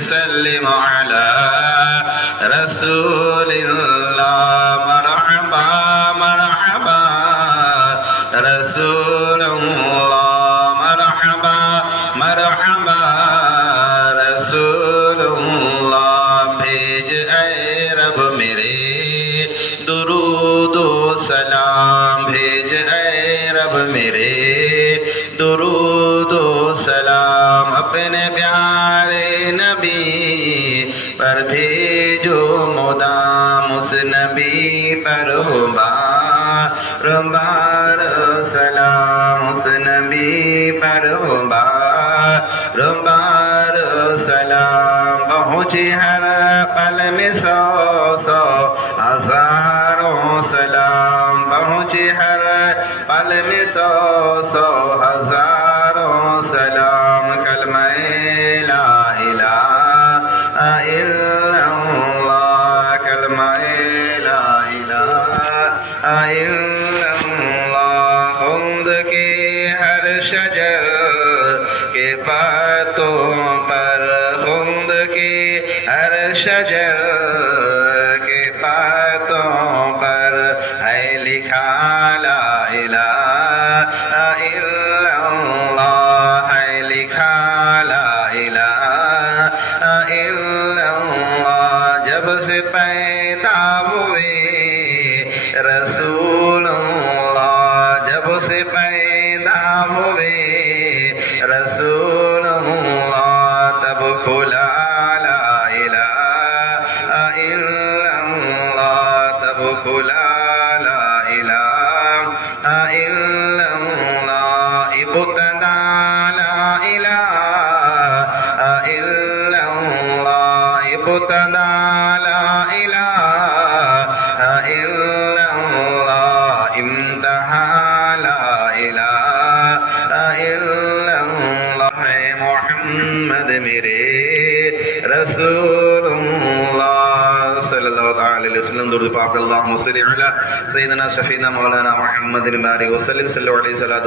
سلم على رسول الله مرحبا مرحبا رسول الله مرحبا مرحبا رسول الله بھیج اے رب میرے درود و سلام بھیج اے رب میرے درود و سلام اپنے پیارے نبی پر بھیجو مدام اس نبی پر ہو بار بار سلام اس نبی پر ہو بار بار سلام پہنچی ہر پل میں سو سو ہزاروں سلام پہنچی ہر پل میں سو سو ہزاروں سلام کلمہ لا الہ الا اللہ کلمہ لا الہ الا اللہ خلد کے ہر شجر کے پاتوں پر خلد کے ہر شجر کے پاتوں پر ہے لکھا لا الہ الا اللہ ہے لکھا لا الہ الا اللہ جب سے پیدا ہوئے رسول اللہ جب سے پیدا ہوئے رسول اللہ تب کھلا لا الہ الا اللہ تب کھلا لا الہ الا اللہ ابتدا لا الہ الا اللہ ابتدا لا الہ الا اللہ انتہا لا الہ الا اللہ ہے محمد میرے رسول اللہ صلی اللہ تعالی علیہ وسلم درود پاک اللہم صلی علی سیدنا شفیعنا مولانا محمد بارک وسلم صلی اللہ علیہ وسلم